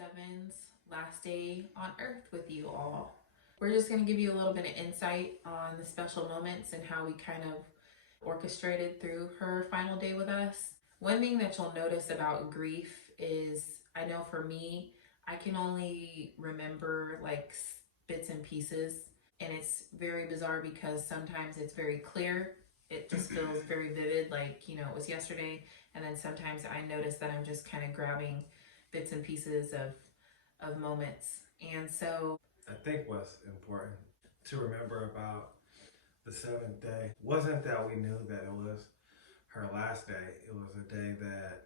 Sevyn's last day on earth with you all. We're just going to give you a little bit of insight on the special moments and how we kind of orchestrated through her final day with us. One thing that you'll notice about grief is, I know for me, I can only remember like bits and pieces, and it's very bizarre because sometimes it's very clear. It just feels very vivid, like, you know, it was yesterday. And then sometimes I notice that I'm just kind of grabbing bits and pieces of moments. And so I think what's important to remember about the seventh day wasn't that we knew that it was her last day. It was a day that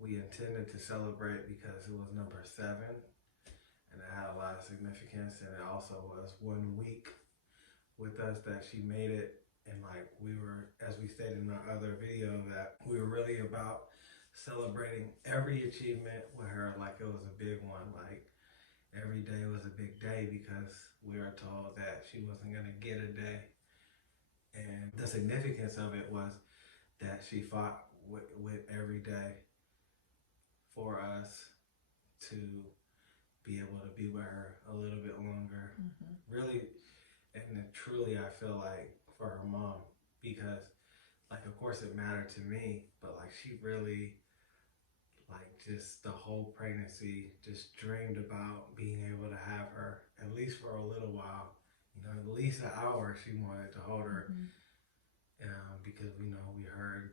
we intended to celebrate because it was number 7, and it had a lot of significance. And it also was 1 week with us that she made it. And like we were, as we stated in our other video, that we were really about celebrating every achievement with her like it was a big one. Like every day was a big day because we were told that she wasn't going to get a day. And the significance of it was that she fought with every day for us to be able to be with her a little bit longer. Really, and truly, I feel like for her mom, because like, of course it mattered to me, but like she really, like, just the whole pregnancy, just dreamed about being able to have her at least for a little while, you know, at least an hour. She wanted to hold her. Because we heard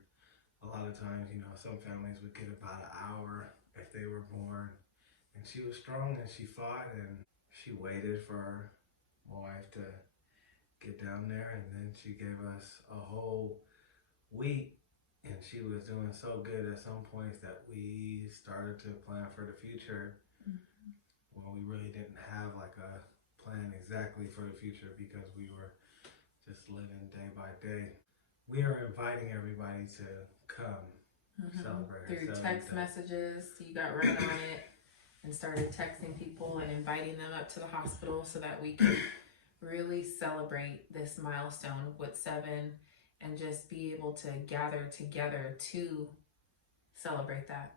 a lot of times, some families would get about an hour if they were born. And she was strong and she fought and she waited for my wife to get down there, and then she gave us a whole week. And she was doing so good at some points that we started to plan for the future. When we really didn't have like a plan exactly for the future because we were just living day by day. We are inviting everybody to come celebrate her through 7th text day. messages. You got right on it and started texting people and inviting them up to the hospital so that we could really celebrate this milestone with Sevyn and just be able to gather together to celebrate that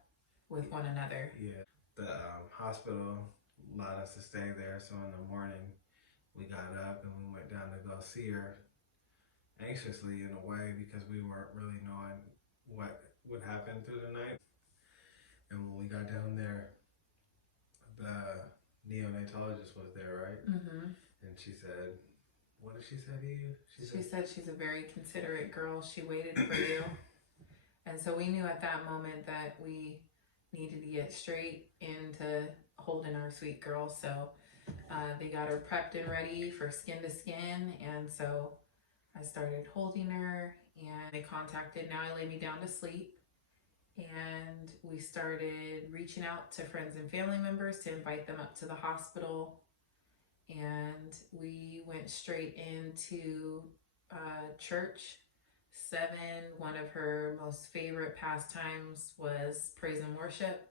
with one another. Yeah, the hospital allowed us to stay there, so in the morning we got up and we went down to go see her, anxiously in a way because we weren't really knowing what would happen through the night. And when we got down there, the neonatologist was there, right? And she said, what did she say to you? She said she's a very considerate girl. She waited for you. And so we knew at that moment that we needed to get straight into holding our sweet girl. So they got her prepped and ready for skin to skin. And so I started holding her, and they contacted Now I Lay Me Down to Sleep. And we started reaching out to friends and family members to invite them up to the hospital. And we went straight into church. Sevyn, one of her most favorite pastimes was praise and worship.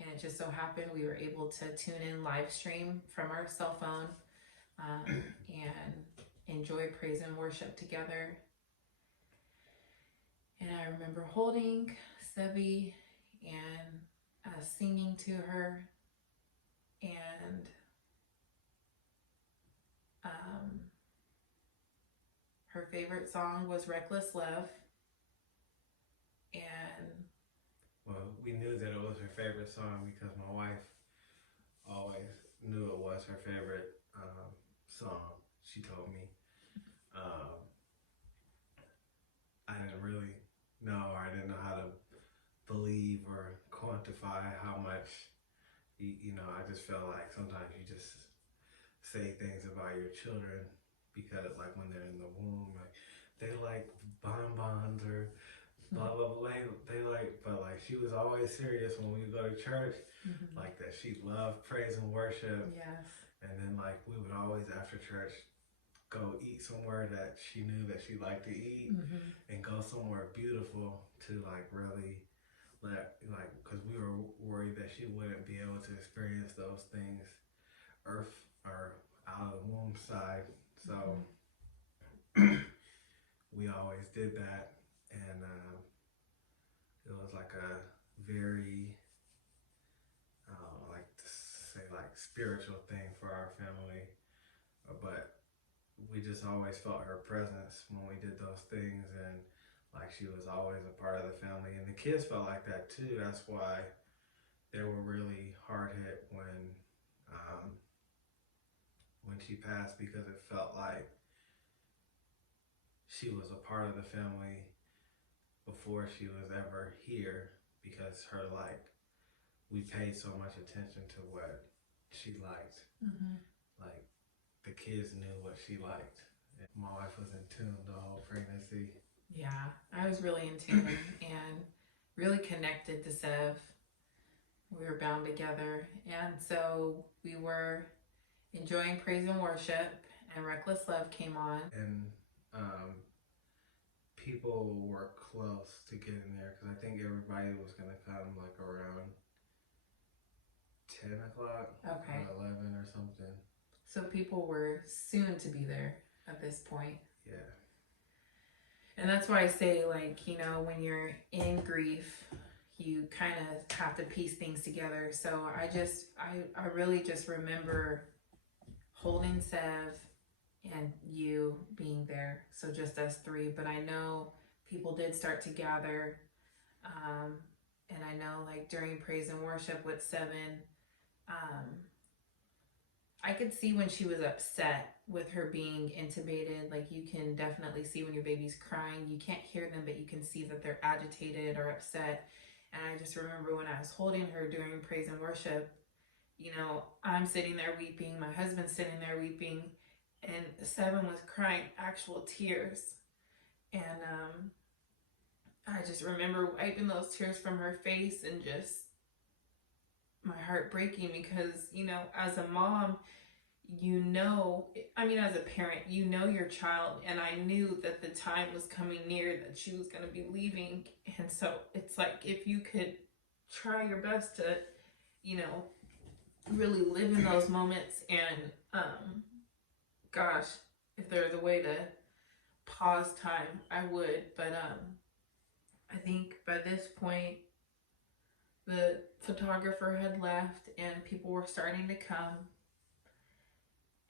And it just so happened we were able to tune in live stream from our cell phone and enjoy praise and worship together. And I remember holding Sevy and singing to her, and her favorite song was Reckless Love. And well, we knew that it was her favorite song because my wife always knew it was her favorite song. She told me. I didn't really know, or I didn't know how to believe or quantify how much, I just feel like sometimes you just say things about your children because, like, when they're in the womb, like, they like bonbons or blah blah blah, they like, but like she was always serious when we would go to church, like that she loved praise and worship. Yes. And then like we would always after church go eat somewhere that she knew that she liked to eat, and go somewhere beautiful to like really because we were worried that she wouldn't be able to experience those things earth or out of the womb side. So we always did that, and it was like a very spiritual thing for our family, but we just always felt her presence when we did those things, and like she was always a part of the family, and the kids felt like that too. That's why they were really hard hit when she passed, because it felt like she was a part of the family before she was ever here, because her we paid so much attention to what she liked. Like the kids knew what she liked. And my wife was in tune the whole pregnancy. Yeah, I was really in tune and really connected to Sev. We were bound together, and so we were enjoying praise and worship, and Reckless Love came on. And people were close to getting there, because I think everybody was going to come like around 10 o'clock, Okay. or 11 or something. So people were soon to be there at this point. Yeah. And that's why I say, like, you know, when you're in grief, you kind of have to piece things together. So I really just remember holding Sev and you being there. So just us three. But I know people did start to gather. And I know, like, during praise and worship with Sevyn, I could see when she was upset with her being intubated. Like, you can definitely see when your baby's crying. You can't hear them, but you can see that they're agitated or upset. And I just remember when I was holding her during praise and worship, you know, I'm sitting there weeping, my husband's sitting there weeping, and Sevyn was crying actual tears. And I just remember wiping those tears from her face, and just my heart breaking, because, you know, as a mom, you know, I mean, as a parent, you know your child, and I knew that the time was coming near that she was going to be leaving. And so it's like, if you could try your best to, you know, really live in those moments, and gosh, if there's a way to pause time, I would. But I think by this point, the photographer had left and people were starting to come.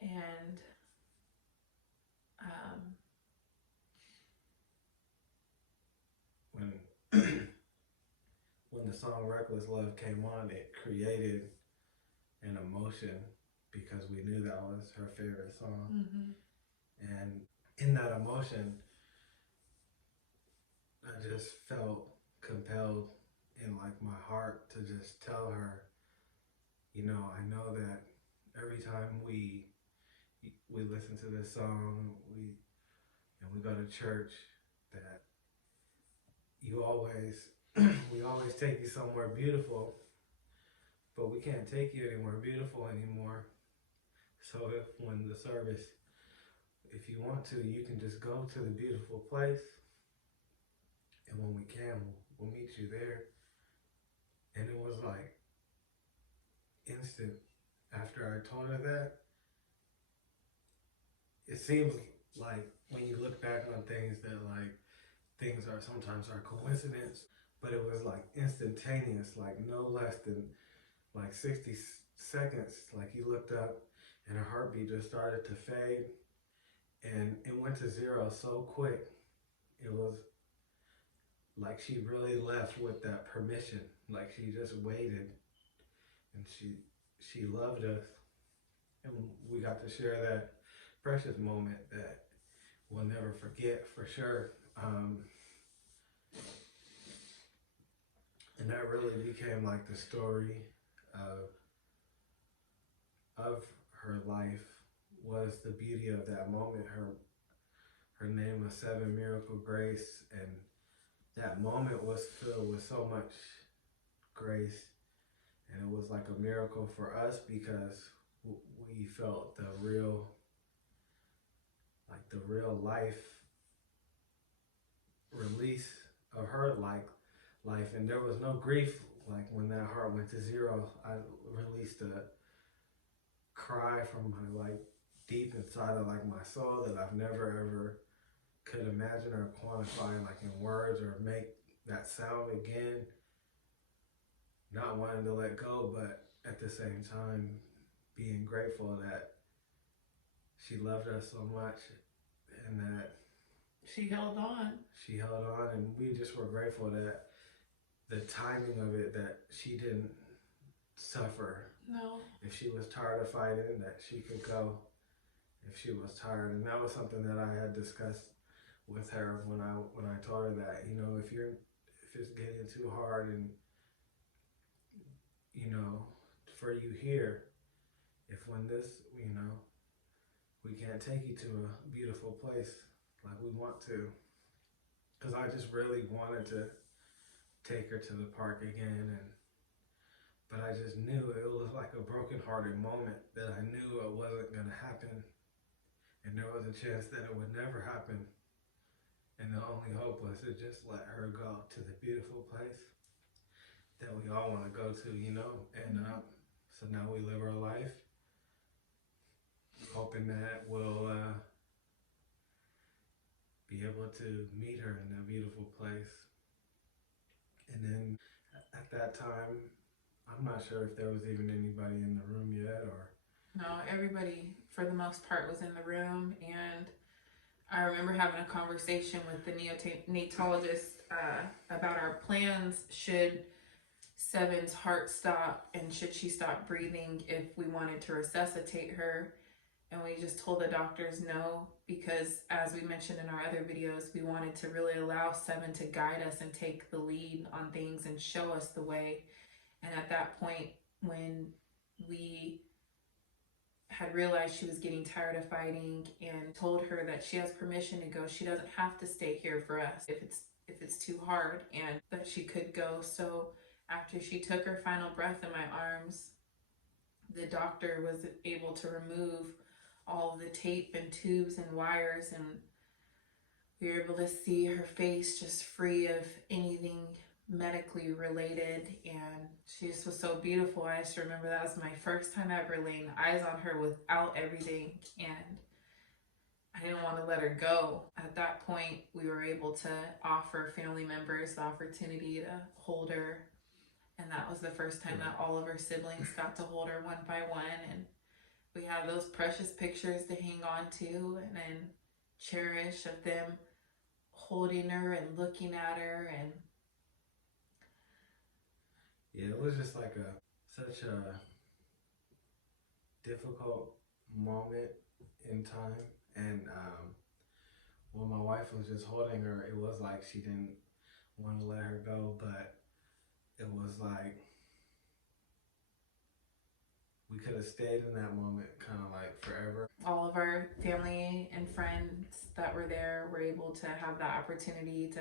And when the song Reckless Love came on, it created an emotion, because we knew that was her favorite song. And in that emotion, I just felt compelled in like my heart to just tell her, you know, I know that every time we listen to this song, we go to church, that you always we always take you somewhere beautiful, but we can't take you anywhere beautiful anymore. So when the service, if you want to, you can just go to the beautiful place, and when we can, we'll meet you there. And it was like instant after I told her that. It seems like when you look back on things that like things are sometimes are coincidence, but it was like instantaneous, like no less than like 60 seconds. Like you looked up and her heartbeat just started to fade, and it went to zero so quick. It was like she really left with that permission. Like she just waited, and she loved us, and we got to share that precious moment that we'll never forget for sure. And that really became like the story of her life, was the beauty of that moment. Her name was Sevyn Miracle Grace, and that moment was filled with so much grace, and it was like a miracle for us, because we felt the real life release of her life, and there was no grief. Like when that heart went to zero, I released a cry from my like deep inside of like my soul that I've never ever could imagine or quantify like in words, or make that sound again. Not wanting to let go, but at the same time being grateful that she loved us so much and that she held on. She held on, and we just were grateful that the timing of it, that she didn't suffer. No. If she was tired of fighting, that she could go if she was tired. And that was something that I had discussed with her when I told her that, you know, if it's getting too hard and, you know, for you here, if when this, you know, we can't take you to a beautiful place like we want to. Because I just really wanted to take her to the park again, but I just knew it was like a broken-hearted moment that I knew it wasn't going to happen, and there was a chance that it would never happen, and the only hope was to just let her go to the beautiful place that we all want to go to, you know, and so now we live our life hoping that we'll be able to meet her in that beautiful place. And then at that time, I'm not sure if there was even anybody in the room yet, or... No, everybody, for the most part, was in the room, and I remember having a conversation with the neonatologist about our plans should Sevyn's heart stop and should she stop breathing if we wanted to resuscitate her. And we just told the doctors no, because as we mentioned in our other videos, we wanted to really allow Sevyn to guide us and take the lead on things and show us the way. And at that point, when we had realized she was getting tired of fighting and told her that she has permission to go, she doesn't have to stay here for us if it's too hard, and that she could go. So after she took her final breath in my arms, the doctor was able to remove all of the tape and tubes and wires, and we were able to see her face just free of anything medically related, and she just was so beautiful. I just remember that was my first time ever laying eyes on her without everything, and I didn't want to let her go. At that point, we were able to offer family members the opportunity to hold her, and that was the first time that all of her siblings got to hold her one by one, and we have those precious pictures to hang on to and cherish of them holding her and looking at her. And yeah, it was just like such a difficult moment in time. And when my wife was just holding her, it was like she didn't want to let her go, but it was like we could have stayed in that moment kind of like forever. All of our family and friends that were there were able to have that opportunity to,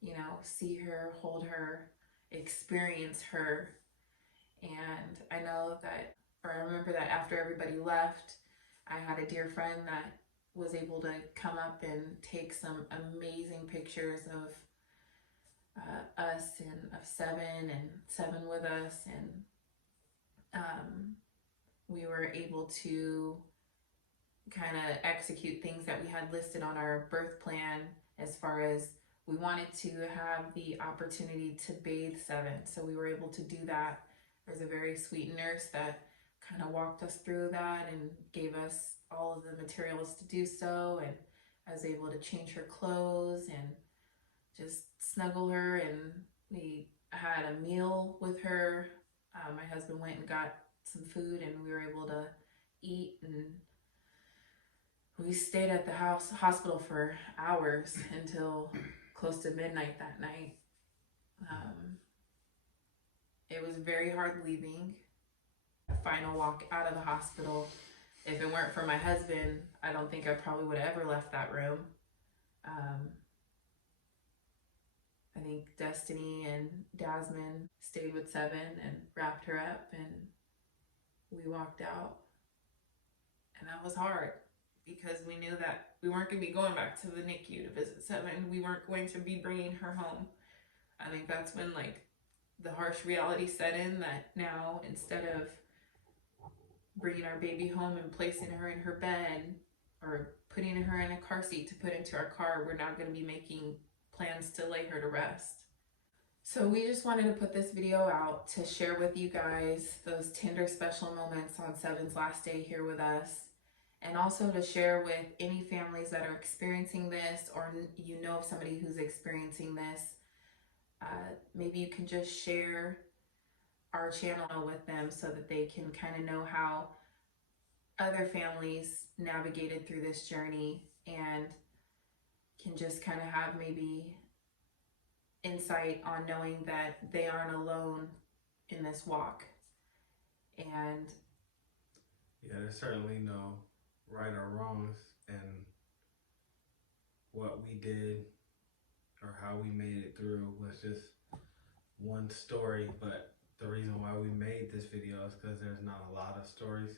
you know, see her, hold her, experience her. And I know that, or I remember that after everybody left, I had a dear friend that was able to come up and take some amazing pictures of us and of Sevyn and Sevyn with us, and we were able to kind of execute things that we had listed on our birth plan, as far as we wanted to have the opportunity to bathe Sevyn, so we were able to do that. There's a very sweet nurse that kind of walked us through that and gave us all of the materials to do so, and I was able to change her clothes and just snuggle her, and we had a meal with her. My husband went and got some food, and we were able to eat, and we stayed at the hospital for hours until close to midnight that night. It was very hard leaving. The final walk out of the hospital, if it weren't for my husband, I don't think I probably would have ever left that room. I think Destiny and Dasmine stayed with Sevyn and wrapped her up, and we walked out. And that was hard, because we knew that we weren't going to be going back to the NICU to visit Sevyn. We weren't going to be bringing her home. I think that's when like the harsh reality set in, that now instead of bringing our baby home and placing her in her bed or putting her in a car seat to put into our car, we're now going to be making plans to lay her to rest. So we just wanted to put this video out to share with you guys those tender special moments on Sevyn's last day here with us, and also to share with any families that are experiencing this, or you know of somebody who's experiencing this. Maybe you can just share our channel with them so that they can kind of know how other families navigated through this journey, and can just kind of have maybe insight on knowing that they aren't alone in this walk. And yeah, there's certainly no right or wrongs in what we did or how we made it through. Was just one story, but the reason why we made this video is because there's not a lot of stories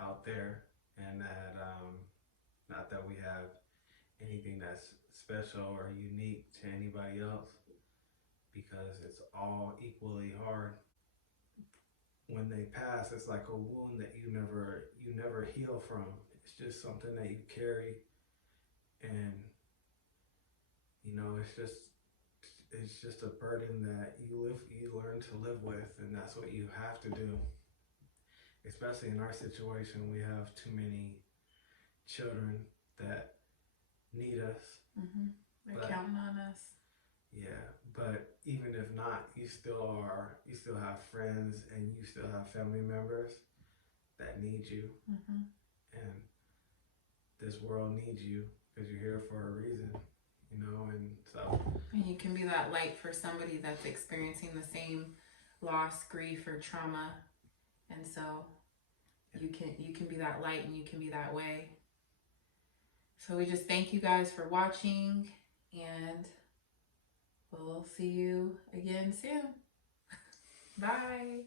out there, and that not that we have anything that's special or unique to anybody else, because it's all equally hard. When they pass, it's like a wound that you never heal from. It's just something that you carry, and you know, it's just a burden that you learn to live with, and that's what you have to do. Especially in our situation, we have too many children that need us. they're counting on us. Yeah, but even if not, you still have friends, and you still have family members that need you. And this world needs you because you're here for a reason, you know. And so, And you can be that light for somebody that's experiencing the same loss, grief, or trauma. And so you can be that light, and you can be that way. So we just thank you guys for watching, and we'll see you again soon. Bye.